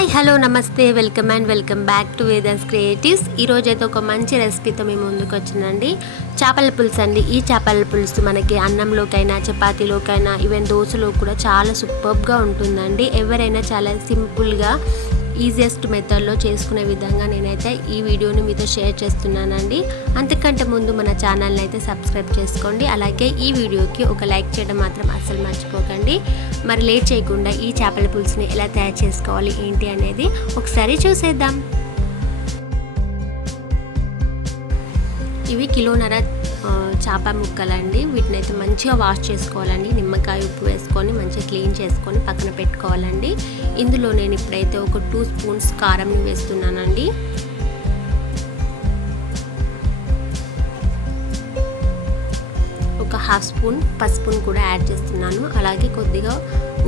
Hi hello namaste welcome and welcome back to Vedha's creatives. ఈరోజు అయితే ఒక మంచి రెసిపీతో మేము ముందుకు వచ్చిందండి. చేపల పులుసు అండి. ఈ చేపల పులుసు మనకి అన్నంలోకైనా చపాతీలోకైనా ఈవెన్ దోశలో కూడా చాలా సూపర్గా ఉంటుందండి. ఎవరైనా చాలా సింపుల్గా ఈజియెస్ట్ మెథడ్లో చేసుకునే విధంగా నేనైతే ఈ వీడియోని మీతో షేర్ చేస్తున్నానండి. అంతకంటే ముందు మన ఛానల్ని అయితే సబ్స్క్రైబ్ చేసుకోండి. అలాగే ఈ వీడియోకి ఒక లైక్ చేయడం మాత్రం అస్సలు మర్చిపోకండి. మరి లేట్ చేయకుండా ఈ చేపల పులుసుని ఎలా తయారు చేసుకోవాలి ఏంటి అనేది ఒకసారి చూసేద్దాం. ఇవి కిలోన్నర చేప ముక్కలండి. వీటిని అయితే మంచిగా వాష్ చేసుకోవాలండి. నిమ్మకాయ ఉప్పు వేసుకొని మంచిగా క్లీన్ చేసుకొని పక్కన పెట్టుకోవాలండి. ఇందులో నేను ఇప్పుడైతే ఒక టూ స్పూన్స్ కారంని వేస్తున్నానండి. ఒక హాఫ్ స్పూన్ పసుపును కూడా యాడ్ చేస్తున్నాను. అలాగే కొద్దిగా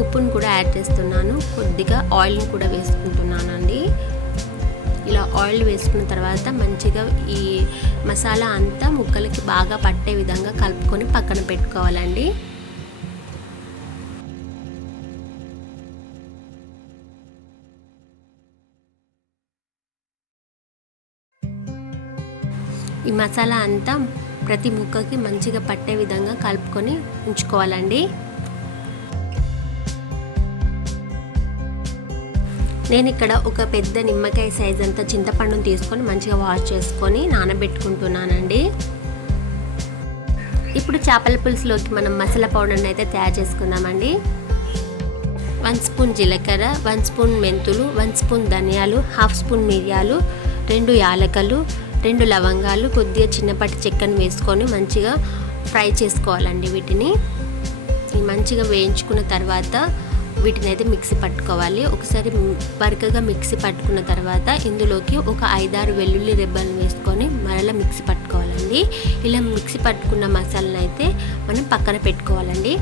ఉప్పును కూడా యాడ్ చేస్తున్నాను. కొద్దిగా ఆయిల్ని కూడా వేసుకుంటున్నానండి. ఇలా ఆయిల్ వేసుకున్న తర్వాత మంచిగా ఈ మసాలా అంతా ముక్కలకి బాగా పట్టే విధంగా కలుపుకొని పక్కన పెట్టుకోవాలండి. ఈ మసాలా అంతా ప్రతి ముక్కకి మంచిగా పట్టే విధంగా కలుపుకొని ఉంచుకోవాలండి. నేను ఇక్కడ ఒక పెద్ద నిమ్మకాయ సైజ్ అంతా చింతపండును తీసుకొని మంచిగా వాష్ చేసుకొని నానబెట్టుకుంటున్నానండి. ఇప్పుడు చేపల పులుసులోకి మనం మసాలా పౌడర్ని అయితే తయారు చేసుకుందామండి. వన్ స్పూన్ జీలకర్ర వన్ స్పూన్ మెంతులు వన్ స్పూన్ ధనియాలు హాఫ్ స్పూన్ మిరియాలు రెండు యాలకలు రెండు లవంగాలు కొద్దిగా చిన్నపాటి చెక్కను వేసుకొని మంచిగా ఫ్రై చేసుకోవాలండి వీటిని. మంచిగా వేయించుకున్న తర్వాత వీటిని అయితే మిక్సీ పట్టుకోవాలి. ఒకసారి బరకగా మిక్సీ పట్టుకున్న తర్వాత ఇందులోకి ఒక ఐదారు వెల్లుల్లి రెబ్బలను వేసుకొని మరలా మిక్సీ పట్టుకోవాలండి. ఇలా మిక్సీ పట్టుకున్న మసాలాను అయితే మనం పక్కన పెట్టుకోవాలండి.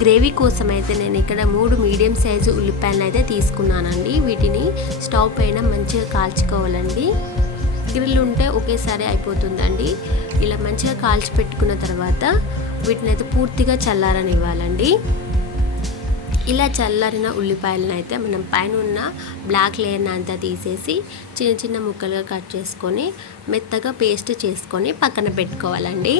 గ్రేవీ కోసం అయితే నేను ఇక్కడ మూడు మీడియం సైజు ఉల్లిపాయలను అయితే తీసుకున్నానండి. వీటిని స్టవ్ పైన మంచిగా కాల్చుకోవాలండి. గ్రిల్ ఉంటే ఒకేసారి అయిపోతుందండి. ఇలా మంచిగా కాల్చి పెట్టుకున్న తర్వాత వీటిని అయితే పూర్తిగా చల్లారనివ్వాలండి. ఇలా చల్లారిన ఉల్లిపాయలను అయితే మనం పైన ఉన్న బ్లాక్ లేయర్ని అంతా తీసేసి చిన్న చిన్న ముక్కలుగా కట్ చేసుకొని మెత్తగా పేస్ట్ చేసుకొని పక్కన పెట్టుకోవాలండి.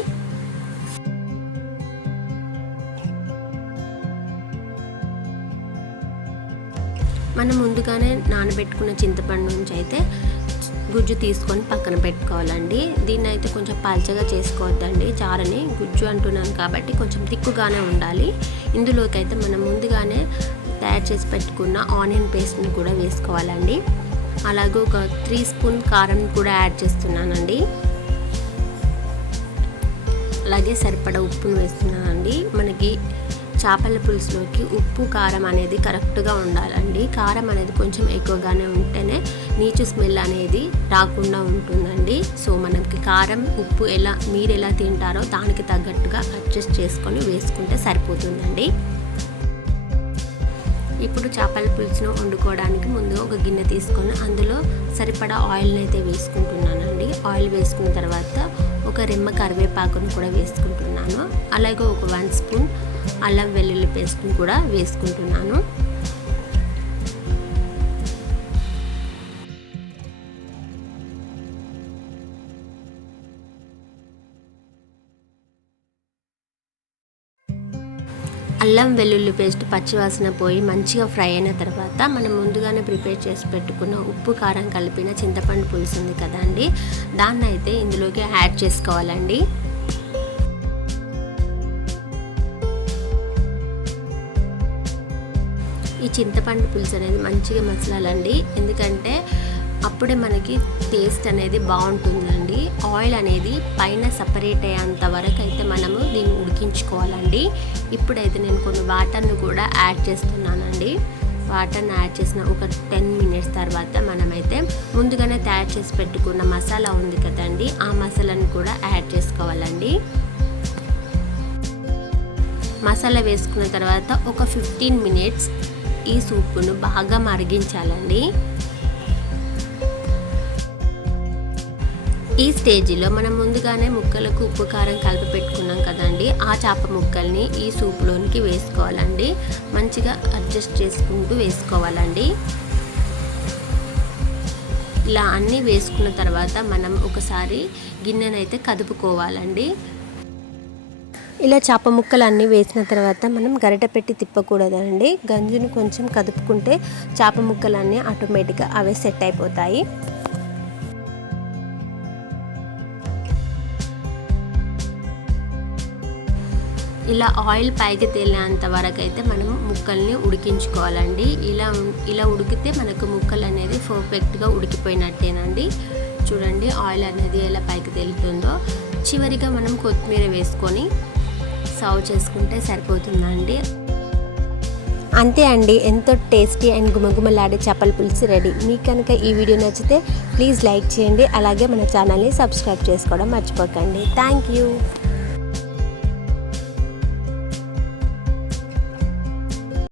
మనం ముందుగానే నానబెట్టుకున్న చింతపండు నుంచి అయితే గుజ్జు తీసుకొని పక్కన పెట్టుకోవాలండి. దీన్ని అయితే కొంచెం పల్చగా చేసుకోవద్దండి. చారని గుజ్జు అంటున్నాను కాబట్టి కొంచెం తిక్కుగానే ఉండాలి. ఇందులోకి అయితే మనం ముందుగానే తయారు చేసి పెట్టుకున్న ఆనియన్ పేస్ట్ని కూడా వేసుకోవాలండి. అలాగే ఒక త్రీ స్పూన్ కారం కూడా యాడ్ చేస్తున్నానండి. అలాగే సరిపడా ఉప్పును వేస్తున్నానండి. మనకి చేపల పులుసులోకి ఉప్పు కారం అనేది కరెక్ట్గా ఉండాలండి. కారం అనేది కొంచెం ఎక్కువగానే ఉంటేనే నీచు స్మెల్ అనేది రాకుండా ఉంటుందండి. సో మనకి కారం ఉప్పు ఎలా మీరు ఎలా తింటారో దానికి తగ్గట్టుగా అడ్జస్ట్ చేసుకొని వేసుకుంటే సరిపోతుందండి. ఇప్పుడు చేపల పులుసును వండుకోవడానికి ముందు ఒక గిన్నె తీసుకొని అందులో సరిపడా ఆయిల్ని అయితే వేసుకుంటున్నానండి. ఆయిల్ వేసుకున్న తర్వాత ఒక రెమ్మ కరివేపాకును కూడా వేసుకుంటున్నాను. అలాగే ఒక వన్ స్పూన్ అల్లం వెల్లుల్లి పేస్ట్ని కూడా వేసుకుంటున్నాను. అల్లం వెల్లుల్లి పేస్ట్ పచ్చివాసన పోయి మంచిగా ఫ్రై అయిన తర్వాత మనం ముందుగానే ప్రిపేర్ చేసి పెట్టుకున్న ఉప్పు కారం కలిపిన చింతపండు పులుసు ఉంది కదండి దాన్ని అయితే ఇందులోకి యాడ్ చేసుకోవాలండి. ఈ చింతపండు పులుసు అనేది మంచిగా మసలాలండి. ఎందుకంటే అప్పుడే మనకి టేస్ట్ అనేది బాగుంటుందండి. ఆయిల్ అనేది పైన సపరేట్ అయ్యేంత వరకు అయితే మనము దీన్ని ఉడికించుకోవాలండి. ఇప్పుడైతే నేను కొన్ని వాటర్ను కూడా యాడ్ చేస్తున్నానండి. వాటర్ని యాడ్ చేసిన ఒక టెన్ మినిట్స్ తర్వాత మనమైతే ముందుగానే తయారు చేసి పెట్టుకున్న మసాలా ఉంది కదండి ఆ మసాలాను కూడా యాడ్ చేసుకోవాలండి. మసాలా వేసుకున్న తర్వాత ఒక ఫిఫ్టీన్ మినిట్స్ ఈ సూపును బాగా మరిగించాలండి. ఈ స్టేజిలో మనం ముందుగానే ముక్కలకు ఉప్పు కారం కలిపి పెట్టుకున్నాం కదండి. ఆ చేప ముక్కల్ని ఈ సూప్లోనికి వేసుకోవాలండి. మంచిగా అడ్జస్ట్ చేసుకుంటూ వేసుకోవాలండి. ఇలా అన్నీ వేసుకున్న తర్వాత మనం ఒకసారి గిన్నెనైతే కదుపుకోవాలండి. ఇలా చేప ముక్కలు అన్నీ వేసిన తర్వాత మనం గరిట పెట్టి తిప్పకూడదండి. గంజుని కొంచెం కదుపుకుంటే చేప ముక్కలన్నీ ఆటోమేటిక్గా అవే సెట్ అయిపోతాయి. ఇలా ఆయిల్ పైకి తేలినంత వరకు అయితే మనం ముక్కల్ని ఉడికించుకోవాలండి. ఇలా ఇలా ఉడికితే మనకు ముక్కలు అనేది పర్ఫెక్ట్గా ఉడికిపోయినట్టేనండి. చూడండి ఆయిల్ అనేది ఎలా పైకి తేలుతుందో. చివరిగా మనం కొత్తిమీర వేసుకొని సర్వ్ చేసుకుంటే సరిపోతుందండి. అంతే అండి. ఎంతో టేస్టీ అండ్ గుమగుమలాడే చేపల పులుసు రెడీ. మీకు కనుక ఈ వీడియో నచ్చితే ప్లీజ్ లైక్ చేయండి. అలాగే మన ఛానల్ని సబ్స్క్రైబ్ చేసుకోవడం మర్చిపోకండి. Thank you.